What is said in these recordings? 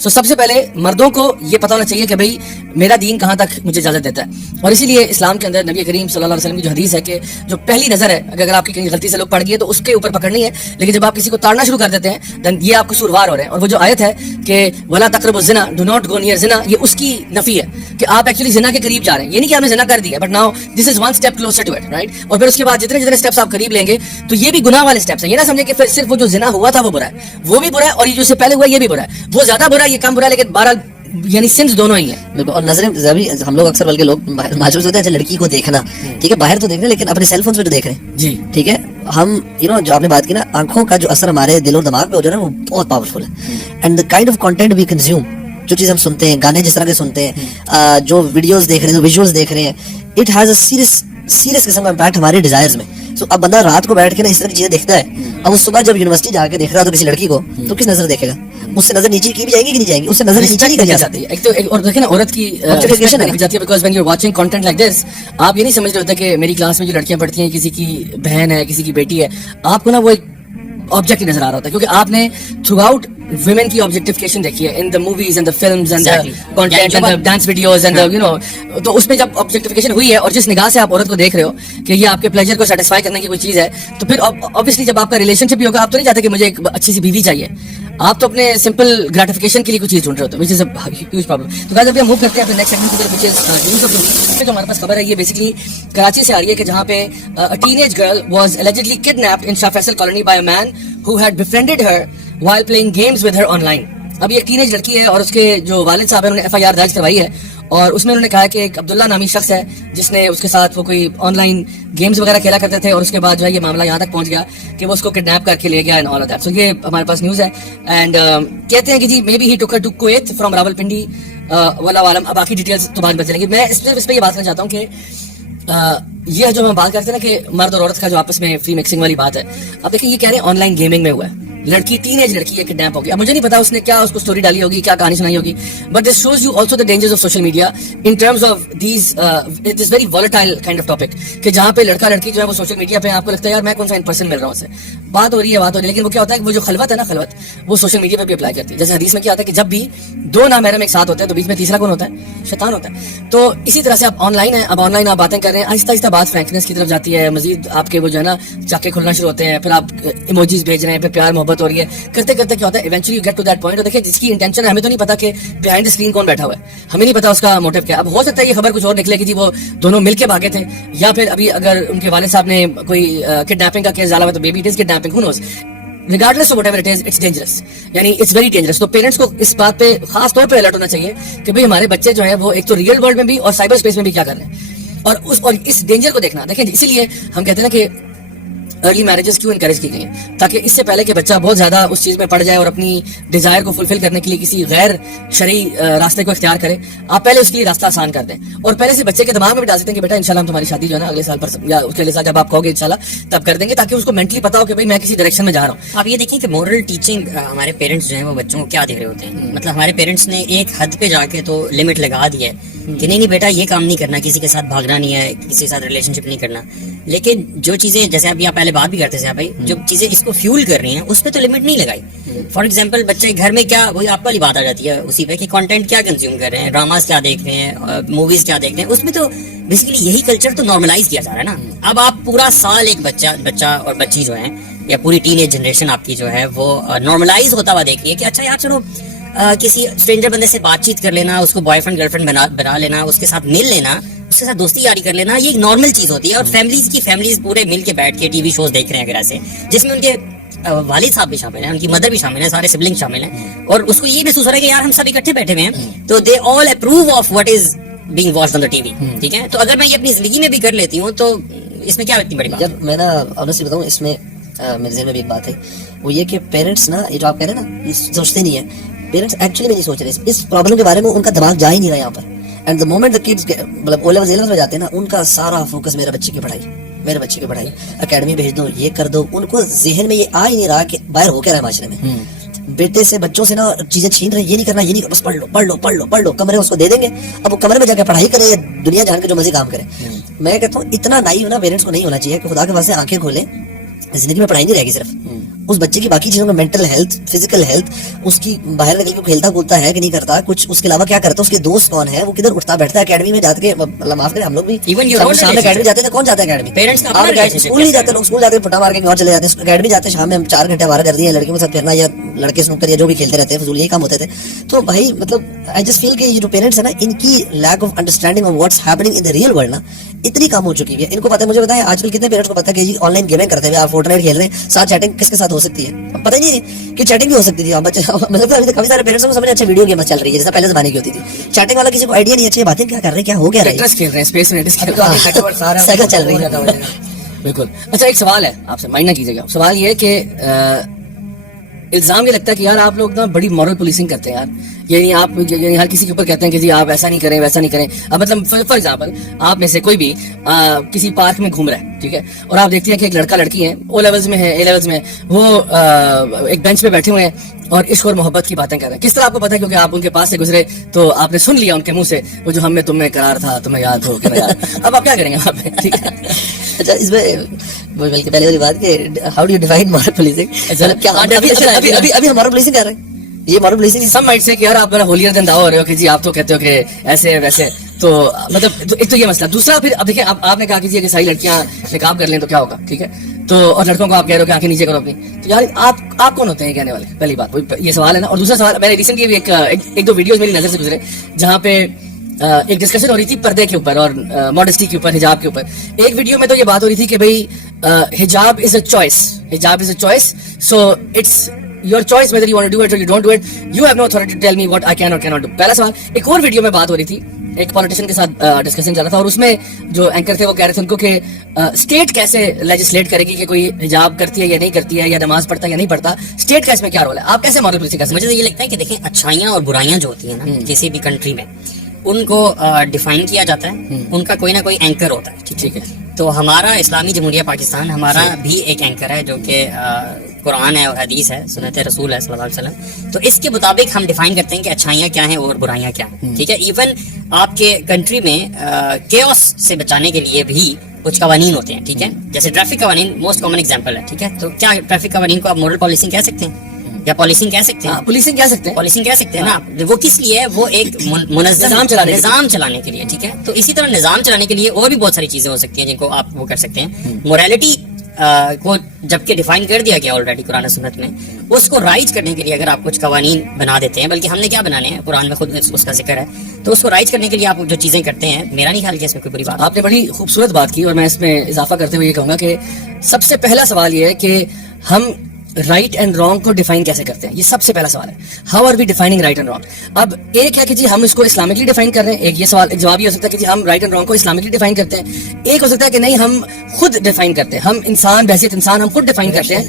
سو سب سے پہلے مردوں کو یہ پتہ ہونا چاہیے کہ بھائی میرا دین کہاں تک مجھے اجازت دیتا ہے. اور اسی لیے اسلام کے اندر نبی کریم صلی اللہ علیہ وسلم کی جو حدیث ہے کہ جو پہلی نظر ہے اگر آپ کی کہیں غلطی سے لوگ پڑ گئی ہے تو اس کے اوپر پکڑنی ہے, لیکن جب آپ کسی کو تاڑنا شروع کر دیتے ہیں دین یہ آپ قصوروار ہو رہے ہیں. اور وہ جو آیت ہے کہ ولا تقربوا الزنا, ڈو ناٹ گو نیئر زنا, یہ اس کی نفی ہے کہ آپ ایکچولی زنا کے قریب جا رہے ہیں. یہ نہیں کہ آپ نے زنا کر دیا, but now this is one step closer to it, right. اور پھر اس کے بعد جتنے جتنے اسٹیپس آپ قریب لیں گے تو یہ بھی گناہ والے اسٹیپس ہیں. یہ نہ سمجھیں کہ پھر صرف وہ جو زنا ہوا تھا وہ برا ہے, وہ بھی برا ہے, اور یہ جو سے پہلے ہوا یہ بھی برا ہے. وہ زیادہ برا ہے, یہ کم برا ہے, لیکن بہرحال یعنی سنس دونوں ہی ہیں. بالکل. اور نظریں ہم لوگ اکثر بلکہ لوگ ماجوز ہوتے ہیں اچھا لڑکی کو دیکھنا ٹھیک ہے, باہر تو دیکھ رہے ہیں لیکن اپنے سیل فونس پہ جو دیکھ رہے ہیں جی ٹھیک ہے. ہم جو آپ نے بات کی نا, آنکھوں کا جو اثر ہمارے دل اور دماغ پہ ہو جائے نا وہ بہت پاورفل ہے. And the kind of content we consume, جو چیز ہم سنتے ہیں, گانے جس طرح کے سنتے ہیں, جو ویڈیوز دیکھ رہے ہیں, جو ویژولز دیکھ رہے ہیں, اٹ ہیز اے سیریس قسم کا امپیکٹ ہمارے ڈیزائرز میں. سو اب بندہ رات کو بیٹھ کے نا اس طرح کی چیزیں دیکھتا ہے, اب اس صبح جب یونیورسٹی جا کے دیکھ رہا تو کسی لڑکی کو, تو کس نظر دیکھے گا؟ اس سے نظر نیچے کی بھی جائے گی کہ نہیں جائے گی؟ اس سے نظر نیچے نہیں کری جاتی. ایک تو اور دیکھیں نا عورت کی آبجیکٹیفیکیشن ہے جاتی ہے, because when you are watching content like this, آپ یہ نہیں سمجھ رہے ہوتے کہ میری کلاس میں جو لڑکیاں پڑھتی ہیں کسی کی بہن ہے, کسی کی بیٹی ہے, آپ کو نا وہ ایک آبجیکٹ نظر آ رہا ہوتا ہے, کیونکہ آپ نے تھرو آؤٹ women کی آبجیکٹیفیکیشن دیکھی ہے in the movies and the films and the content and the dance videos and the you know. تو اس میں جب آبجیکٹیفیکیشن ہوئی ہے اور جس نگاہ سے آپ عورت کو دیکھ رہے ہو کہ یہ آپ کے پلیجر کو سیٹسفائی کرنے کی کوئی چیز ہے, تو پھر obviously جب آپ کا ریلیشن شپ بھی ہوگا آپ تو نہیں چاہتے کہ مجھے ایک اچھی سی بیوی چاہیے, آپ تو اپنے سمپل گریٹیفیکیشن کے لیے کوئی چیز ڈھونڈ رہے ہوتے ہیں, which is a huge problem. تو guys ابھی ہم موو کرتے ہیں اپنے نیکسٹ سیگمنٹ کی طرف, which is news of the week. جو ہمارے پاس خبر ہے یہ بیسکلی کراچی سے آ رہی ہے کہ جہاں پہ a teenage girl was allegedly kidnapped in Shah Faisal colony by a man who had befriended her while playing games with her online. اب یہ ایک ٹینیج لڑکی ہے اور اس کے جو والد صاحب ہیں انہوں نے FIR درج کروائی ہے, اور اس میں انہوں نے کہا کہ ایک عبداللہ نامی شخص ہے جس نے اس کے ساتھ وہ کوئی آن لائن گیمز وغیرہ کھیلا کرتے تھے, اور اس کے بعد جو ہے یہ معاملہ یہاں تک پہنچ گیا کہ وہ اس کو کڈنیپ کر کے لے گیا and all of that. So یہ ہمارے پاس نیوز ہے, اینڈ کہتے ہیں کہ جی maybe he took her to Kuwait from Rawalpindi, واللہ عالم. اب باقی ڈیٹیلز تو بعد میں چلیں گی. میں اس پہ یہ بات کرنا چاہتا ہوں کہ یہ جو ہم بات کرتے ہیں نا کہ مرد اور عورت کا جو آپس میں فری مکسنگ والی بات ہے, اب دیکھیں یہ کہہ رہے ہیں آن لائن گیمنگ میں ہوا ہے, لڑکی ٹین ایج لڑکی ہے کڈنیپ ہو گئی. اب مجھے نہیں پتا اس نے کیا اس کو اسٹوری ڈالی ہوگی, کیا کہانی سنائی ہوگی, but this shows you also the dangers of social media in terms of these this very volatile kind of topic, کہ جہاں پہ لڑکا لڑکی جو ہے وہ سوشل میڈیا پہ آپ کو لگتا ہے یار میں کون سا ان پرسن مل رہا ہوں اس سے, بات ہو رہی ہے, لیکن وہ کیا ہوتا ہے کہ وہ جو خلوت ہے نا, خلوت وہ سوشل میڈیا پہ بھی اپلائی کرتی ہے. جیسے حدیث میں کیا ہوتا ہے کہ جب بھی دو نامحرم ایک ساتھ ہوتے ہیں تو بیچ میں تیسرا کون ہوتا ہے؟ شیطان ہوتا ہے. تو اسی طرح سے آپ آن لائن ہیں, اب آن لائن آپ باتیں کر رہے ہیں, آہستہ آہستہ بات فرینکنس کی طرف جاتی ہے, مزید آپ کے وہ جو ہے نا چاکے کھلنا شروع ہوتے ہیں, پھر آپ ایموجیز بھیج رہے ہیں, پھر پیار محبت ہو رہی ہے, کرتے کرتے کیا ہوتا ہے eventually you get to that point. اور دیکھیں جس کی انٹینشن ہے, ہمیں تو نہیں پتا کہ بیہائنڈ دا اسکرین کون بیٹھا ہوا ہے, ہمیں نہیں پتا اس کا موٹیو کیا. اب ہو سکتا ہے یہ خبر کچھ اور نکلے کہ جی وہ دونوں مل کے بھاگے تھے, یا پھر ابھی اگر ان کے والد صاحب نے کوئی کڈنیپنگ کا کیس ڈالا ہوا تو baby it is kidnapping, who knows. regardless of whatever it is, it's dangerous, یعنی it's very dangerous. تو پیرنٹس کو اس بات پہ خاص طور پہ الرٹ ہونا چاہیے کہ بھئی ہمارے بچے جو ہیں وہ ایک تو ریئل ورلڈ میں بھی اور سائبر اسپیس میں بھی کیا کر رہے ہیں, اور اس ڈینجر کو دیکھنا. دیکھیں اسی لیے ہم کہتے ہیں کہ ارلی میرجز کیوں انکریج کی گئی ہیں, تاکہ اس سے پہلے کہ بچہ بہت زیادہ اس چیز میں پڑ جائے اور اپنی ڈیزائر کو فلفل کرنے کے لیے کسی غیر شرعی راستے کو اختیار کرے, آپ پہلے اس کے لیے راستہ آسان کر دیں, اور پہلے سے بچے کے دماغ میں بھی ڈال سکتے ہیں کہ بیٹا انشاءاللہ ہم تمہاری شادی جو ہے نا اگلے سال پر یا اس کے اگلے سال جب آپ کہو گے انشاءاللہ تب کر دیں گے, تاکہ اس کو مینٹلی پتا ہو کہ بھائی میں کسی ڈائریکشن میں جا رہا ہوں. آپ یہ دیکھیں کہ مورل ٹیچنگ ہمارے پیرنٹس جو ہیں وہ بچوں کو کیا دے رہے ہوتے ہیں, مطلب ہمارے پیرنٹس نے ایک حد پہ جا کے تو لمٹ لگا دی ہے کہ نہیں بیٹا یہ کام نہیں کرنا, کسی کے ساتھ بھاگنا نہیں ہے, کسی کے ساتھ ریلیشن شپ نہیں کرنا. لیکن جو چیزیں جیسے ابھی آپ پہلے بات بھی کرتے تھے بھائی, جو چیزیں اس کو فیول کر رہی ہیں اس پہ تو لمٹ نہیں لگائی. فار ایگزامپل بچے گھر میں کیا, وہی آپ والی بات آ جاتی ہے اسی پہ کہ کنٹینٹ کیا کنزیوم کر رہے ہیں, ڈراماز کیا دیکھ رہے ہیں, موویز کیا دیکھ رہے ہیں, اس میں تو بیسیکلی یہی کلچر تو نارملائز کیا جا رہا ہے نا. اب آپ پورا سال ایک بچہ اور بچی جو ہے یا پوری ٹین ایج جنریشن آپ کی جو ہے وہ نارملائز ہوتا ہوا دیکھ رہی ہے کہ اچھا یار چلو کسی اسٹرینجر بندے سے بات چیت کر لینا, اس کو بوائے فرینڈ گرل فرینڈ بنا لینا, اس کے ساتھ مل لینا, اس کے ساتھ دوستی یاری کر لینا, یہ ایک نارمل چیز ہوتی ہے. اور فیملیز پورے مل کے بیٹھ کے ٹی وی شوز دیکھ رہے ہیں اگر ایسے, جس میں ان کے والد صاحب بھی شامل ہیں, ان کی مدر بھی شامل ہیں, سارے سبلنگ شامل ہیں, اور اس کو یہ محسوس ہو رہا ہے کہ یار ہم سب اکٹھے بیٹھے ہوئے ہیں, تو they all approve of what is being watched on the T V. ٹھیک ہے, تو اگر میں یہ اپنی زندگی میں بھی کر لیتی ہوں تو اس میں کیا اتنی بڑی بات. جب میں نا آنیسٹلی بتاؤں اس میں میرے ذہن میں بھی ایک بات ہے, وہ یہ کہ پیرنٹس نا یہ جو آپ کہہ رہے ہیں نا یہ سوچتے نہیں ہیں. پیرنٹس ایکچولی میں نہیں سوچ رہے اس پرابلم کے بارے میں, ان کا دماغ جا ہی نہیں رہا یہاں پر. And the moment the kids مطلب او لیول میں جاتے ہیں نا, ان کا سارا فوکس میرے بچے کی پڑھائی, اکیڈمی بھیج دو, یہ کر دو. ان کو ذہن میں یہ آ ہی نہیں رہا کہ باہر ہو کیا رہا ہے معاشرے میں. بیٹے سے بچوں سے نا چیزیں چھین رہے, یہ نہیں کرنا, بس پڑھ لو, کمرے اس کو دے دیں گے, اب وہ کمرے میں جا کے پڑھائی کرے, دنیا جان کے جو مرضی کام کرے. میں کہتا ہوں اتنا نائیو نا پیرنٹس کو نہیں ہونا چاہیے کہ خدا کے واسطے آنکھیں کھولیں زندگی میں پڑھائی نہیں رہے گی صرف, اس بچے کی باقی چیزوں میں مینٹل ہیلتھ, فزیکل ہیلتھ, اس کی باہر نکل کے کھیلتا کودتا ہے کہ نہیں کرتا, کچھ اس کے علاوہ کیا کرتا ہے, اس کے دوست کون ہے, وہ کدھر اٹھتا بیٹھتا ہے, اکیڈمی میں جاتے, اللہ معاف کرے ہم لوگ بھی شام میں اکیڈمی جاتے ہیں, کون جاتا ہے اکیڈمی, پیرنٹس کا اسکول نہیں جاتے, لوگ اسکول جاتے ہیں پھٹا مار کے اور چلے جاتے ہیں, اکیڈمی جاتے ہیں شام میں ہم 4 گھنٹے ہمارا کر دیا, لڑکیوں کے ساتھ پھرنا یا لڑکے سنوکر یا جو بھی کھیلتے رہتے ہیں, فضول یہی کام ہوتے تھے. تو بھائی مطلب آئی جسٹ فیل کہ یہ جو پیرنٹس ہیں نا, ان کی lack of understanding of what's happening in the real world نا اتنی کم ہو چکی ہے. ان کو پتہ ہے, مجھے بتائیں آج کل کتنے پیرنٹس کو پتہ ہے کہ جی آن لائن گیمنگ کرتے ہیں, آپ فورٹنائٹ کھیل رہے ہیں, ساتھ چیٹنگ کس کے ساتھ ہو سکتی ہے, پتہ ہی نہیں کہ چیٹنگ بھی ہو سکتی تھی. بچے مطلب کافی سارے پیرنٹس کو سمجھ اچھا ویڈیو گیم چل رہی ہے جیسا پہلے زمانے کی ہوتی تھی, چیٹنگ والا کسی کو آئیڈیا نہیں, اچھی باتیں کیا کر رہے ہیں, کیا ہو گیا ٹیٹرس کھیل رہے ہیں, اسپیس میں سیگا چل رہی ہے. بالکل. اچھا ایک سوال ہے آپ سے, مائنڈ نہ کیجیے گا, سوال یہ ہے کہ الزام یہ لگتا ہے کہ یار آپ لوگ نا بڑی مورل پولیسنگ کرتے ہیں یار, یعنی آپ یعنی ہر کسی کے اوپر کہتے ہیں کہ جی آپ ایسا نہیں کریں ویسا نہیں کریں. اب مطلب فار ایگزامپل آپ میں سے کوئی بھی کسی پارک میں گھوم رہا ہے, ٹھیک ہے, اور آپ دیکھتے ہیں کہ ایک لڑکا لڑکی ہے, او لیولز میں ہے, اے لیولز میں, وہ ایک بینچ پہ بیٹھے ہوئے ہیں اور عشق اور محبت کی باتیں کر رہے ہیں. کس طرح آپ کو پتا ہے, کیونکہ آپ ان کے پاس سے گزرے تو آپ نے سن لیا ان کے منہ سے وہ جو ہم میں تم میں قرار تھا تمہیں یاد ہو کہ اب آپ کیا کریں گے وہاں پہ, ٹھیک ہے. اچھا اس میں بلکہ پہلے والی بات کہ how do you define moral policing, کیا ابھی ہم مورل پولیسنگ کر رہے ہیں, یہ moral policing some might say کہ یار آپ میرا ہولیئر دین دعویٰ ہو رہے ہو کہ جی آپ تو کہتے ہو کہ ایسے ویسے, تو مطلب ایک تو یہ مسئلہ. دوسرا پھر اب دیکھیں آپ نے کہا کہ ساری لڑکیاں نقاب کر لیں تو کیا ہوگا, ٹھیک ہے, تو اور لڑکوں کو آپ کہہ رہے ہو کہ آنکھیں نیچے کرو اپنی, تو یار آپ کون ہوتے ہیں کہنے والے, پہلی بات یہ سوال ہے نا. اور دوسرا سوال, میں نے ریسنٹلی بھی ایک دو ویڈیوز میری نظر سے گزرے جہاں پہ ایک ڈسکشن ہو رہی تھی پردے کے اوپر اور ماڈسٹی کے اوپر, حجاب کے اوپر. ایک ویڈیو میں تو یہ بات ہو رہی تھی کہ بھائی حجاب is a choice, so it's your choice whether you want to do it or you don't do it, you have no authority to tell me what I can or cannot do. پہلا سوال. ایک اور video میں بات ہو رہی تھی, ایک politician کے ساتھ ڈسکشن چل رہا تھا, اور اس میں جو اینکر تھے وہ کہہ رہے تھے ان کو کہ اسٹیٹ کیسے لیجسلیٹ کرے گی کہ کوئی حجاب کرتی ہے یا نہیں کرتی ہے, یا نماز پڑھتا ہے یا نہیں پڑھتا, اسٹیٹ کا اس میں کیا رول ہے, آپ کیسے مورل پولیسنگ کر سکتے ہیں؟ مجھے تو یہ لگتا ہے کہ دیکھیں اچھائیاں اور برائیاں جو ہوتی ہیں نا کسی بھی کنٹری میں, ان کو ڈیفائن کیا جاتا ہے, ان کا کوئی نہ کوئی اینکر ہوتا ہے, ٹھیک ہے. تو ہمارا اسلامی جمہوریہ پاکستان, ہمارا بھی ایک اینکر ہے جو کہ قرآن ہے اور حدیث ہے, سنت رسول ہے صلی اللہ علیہ وسلم. تو اس کے مطابق ہم ڈیفائن کرتے ہیں کہ اچھائیاں کیا ہیں اور برائیاں کیا ہیں, ٹھیک ہے. ایون آپ کے کنٹری میں کیوس سے بچانے کے لیے بھی کچھ قوانین ہوتے ہیں, ٹھیک ہے, جیسے ٹریفک قوانین موسٹ کامن ایگزامپل ہے, ٹھیک ہے. تو کیا ٹریفک قوانین کو آپ مورل پالیسنگ کہہ سکتے ہیں یا پالیسنگ کہہ سکتے ہیں؟ پولیسنگ کہہ سکتے ہیں نا. وہ کس لیے ہے, وہ ایک منظم نظام چلانے کے لیے, ٹھیک ہے. تو اسی طرح نظام چلانے کے لیے اور بھی بہت ساری چیزیں ہو سکتی ہیں جن کو آپ وہ کر سکتے ہیں. موریلٹی کو جب کہ ڈیفائن کر دیا گیا آلریڈی قرآن و سنت میں, اس کو رائج کرنے کے لیے اگر آپ کچھ قوانین بنا دیتے ہیں, بلکہ ہم نے کیا بنانے ہیں, قرآن میں خود اس کا ذکر ہے, تو اس کو رائج کرنے کے لیے آپ جو چیزیں کرتے ہیں, میرا نہیں خیال کہ اس میں کوئی بری بات. آپ نے بڑی خوبصورت بات کی, اور میں اس میں اضافہ کرتے ہوئے یہ کہوں گا کہ سب سے پہلا سوال یہ ہے کہ ہم رائٹ اینڈ رانگ کو ڈیفائن کیسے کرتے ہیں, یہ سب سے پہلا سوال ہے. How are we defining right and wrong. اب ایک ہے کہ جی ہم اس کو اسلامکلی ڈیفائن کر رہے ہیں, ایک یہ سوال جواب یہ ہو سکتا ہے کہ جی ہم رائٹ اینڈ رانگ کو اسلامکلی ڈیفائن کرتے ہیں. ایک ہو سکتا ہے کہ نہیں ہم خود ڈیفائن کرتے ہیں, ہم انسان بحیثیت انسان ہم خود ڈیفائن کرتے ہیں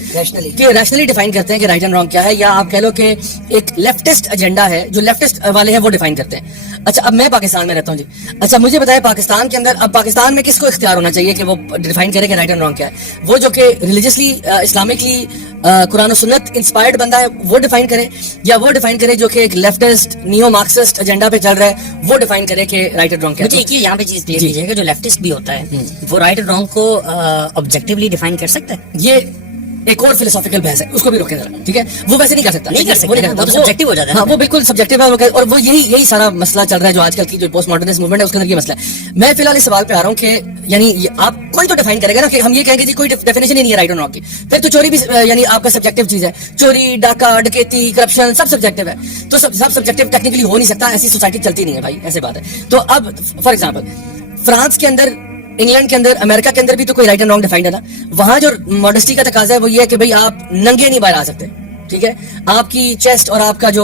کہ ریشنلی ڈیفائن کرتے ہیں کہ رائٹ اینڈ رانگ کیا ہے, یا آپ کہہ لو کہ ایک لیفٹسٹ ایجنڈا ہے جو لیفٹسٹ والے ہیں وہ ڈیفائن کرتے ہیں. اچھا اب میں پاکستان میں رہتا ہوں جی, اچھا مجھے بتائیں پاکستان کے اندر, اب پاکستان میں کس کو اختیار ہونا چاہیے کہ وہ ڈیفائن کرے کہ رائٹ اینڈ رانگ کیا ہے؟ وہ جو کہ ریلیجسلی اسلامکلی قرآن و سنت انسپائرڈ بندہ ہے وہ ڈیفائن کرے, یا وہ ڈیفائن کرے جو کہ ایک لیفٹسٹ نیو مارکسسٹ ایجنڈا پہ چل رہا ہے وہ ڈیفائن کرے کہ رائٹ اینڈ رانگ کیا ہے؟ مجھے یہاں پہ چیز کلیئر کیجیے گا, جو لیفٹسٹ بھی ہوتا ہے وہ رائٹ اینڈ رانگ کو آبجیکٹیولی ڈیفائن کر سکتا ہے. یہ ایک اور فلسافیکل بحث ہے, اس کو بھی روکے ذرا, ٹھیک ہے. وہ ویسے نہیں کر سکتا, وہ تو سبجیکٹو ہو جاتا ہے. ہاں وہ بالکل سبجیکٹو ہے, اور وہ یہی سارا مسئلہ چل رہا ہے جو آج کل کی جو پوسٹ ماڈرنسٹ موومنٹ ہے اس کے اندر یہ مسئلہ ہے. میں فی الحال اس سوال پہ آ رہا ہوں کہ یعنی آپ کوئی تو ڈیفائن کرے گا نا, کہ ہم یہ کہیں گے جی کوئی ڈیفینیشن ہی نہیں ہے رائٹ اینڈ رانگ کی, پھر تو چوری بھی یعنی آپ کا سبجیکٹو چیز ہے, چوری ڈاکہ ڈکیتی کرپشن سب سبجیکٹو ہے, تو سب سبجیکٹو ٹیکنیکلی ہو نہیں سکتا, ایسی سوسائٹی چلتی نہیں ہے بھائی, ایسی بات ہے. تو اب فار ایگزامپل فرانس کے اندر, انگلینڈ کے اندر, امریکہ کے اندر بھی تو کوئی رائٹ اینڈ رانگ ڈیفائنڈ ہے نا. وہاں جو ماڈسٹی کا تقاضا ہے وہ یہ ہے کہ بھائی آپ ننگے نہیں باہر آ سکتے, ٹھیک ہے. آپ کی چیسٹ اور آپ کا جو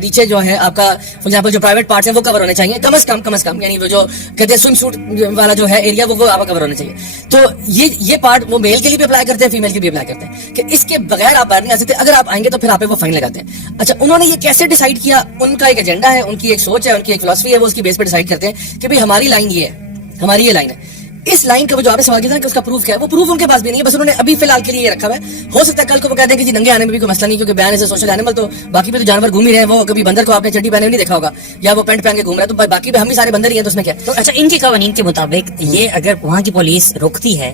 نیچے جو ہے آپ کا فار ایگزامپل جو پرائیویٹ پارٹس ہیں وہ کور ہونے چاہیے کم از کم, یعنی وہ جو کہتے ہیں سوئم سوٹ والا جو ہے ایریا وہ آپ کا کور ہونا چاہیے. تو یہ پارٹ وہ میل کے لیے بھی اپلائی کرتے ہیں, فیمیل کے بھی اپلائی کرتے ہیں کہ اس کے بغیر آپ باہر نہیں آ سکتے. اگر آپ آئیں گے تو پھر آپ پہ وہ فائن لگاتے ہیں. اچھا انہوں نے یہ کیسے ڈیسائیڈ کیا؟ ان کا ایک ایجنڈا ہے, ان کی ایک سوچ ہے, ان کی ایک فلسفی ہے, وہ اس کی بیس پہ ڈیسائیڈ کرتے ہیں کہ بھائی ہماری لائن یہ ہے, ہماری یہ لائن ہے. اس لائن کا جو آپ نے سوال کیا تھا کہ اس کا پروف کیا ہے, وہ پروف ان کے پاس بھی نہیں ہے, بس انہوں نے ابھی فی الحال کے لیے یہ رکھا ہوا ہے. ہو سکتا ہے کل کو وہ کہتے ہیں کہ جی ننگے آنے میں بھی کوئی مسئلہ نہیں, کیونکہ بیان ایز اے سوشل اینیمل, تو باقی بھی تو جانور گھوم ہی رہے ہیں. وہ کبھی بندر کو آپ نے چڈی پہنے نہیں دیکھا ہوگا, یا وہ پینٹ پہن کے گھوم رہا ہے, تو باقی بھی ہم بھی سارے بندر ہی ہیں, تو اس میں کیا ہے. تو اچھا, ان کے قوانین کے مطابق یہ اگر وہاں کی پولیس روکتی ہے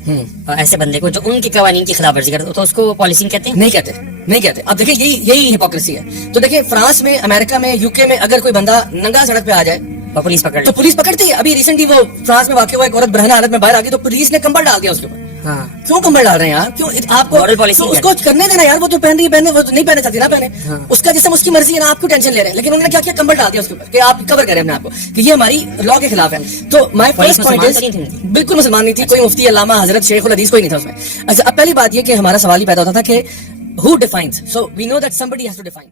ایسے بندے کو جو ان کے قوانین کی خلاف ورزی کرتا, تو اس کو پالیسنگ کہتے ہیں؟ نہیں کہتے. اب دیکھیں یہی ہپوکریسی ہے. تو دیکھیں فرانس میں, امریکہ میں, یو کے میں اگر کوئی بندہ ننگا سڑک پہ آ جائے اور پولیس پکڑ تو پولیس پکڑتی ہے. ابھی ریسنٹلی وہ فرانس میں واقع ہوا, ایک عورت برہنہ حالت میں باہر آ گئی تو پولیس نے کمبل ڈال دیا اس کے اوپر. ہاں, کیوں کمبل ڈال رہے ہیں یار؟ کیوں آپ کو اس کو کرنے دینا یار, وہ تو پہن رہی ہے, پہننے وہ تو نہیں پہننا چاہتی نا پہنے, اس کا جسم اس کی مرضی ہے نا, آپ کو ٹینشن لے رہے ہیں. لیکن انہوں نے کیا کیا, کمبل ڈال دیا اس کے اوپر کہ آپ کور کریں اپنے آپ کو, کہ یہ ہماری لا کے خلاف ہے. تو مائی فرسٹ پوائنٹ از, بالکل مسلمان نہیں تھی, کوئی مفتی علامہ حضرت شیخ الحدیث کوئی نہیں تھا اس میں. اچھا, اب پہلی بات یہ کہ ہمارا سوال ہی پیدا ہوتا تھا کہ who defines, so we know that somebody has to define.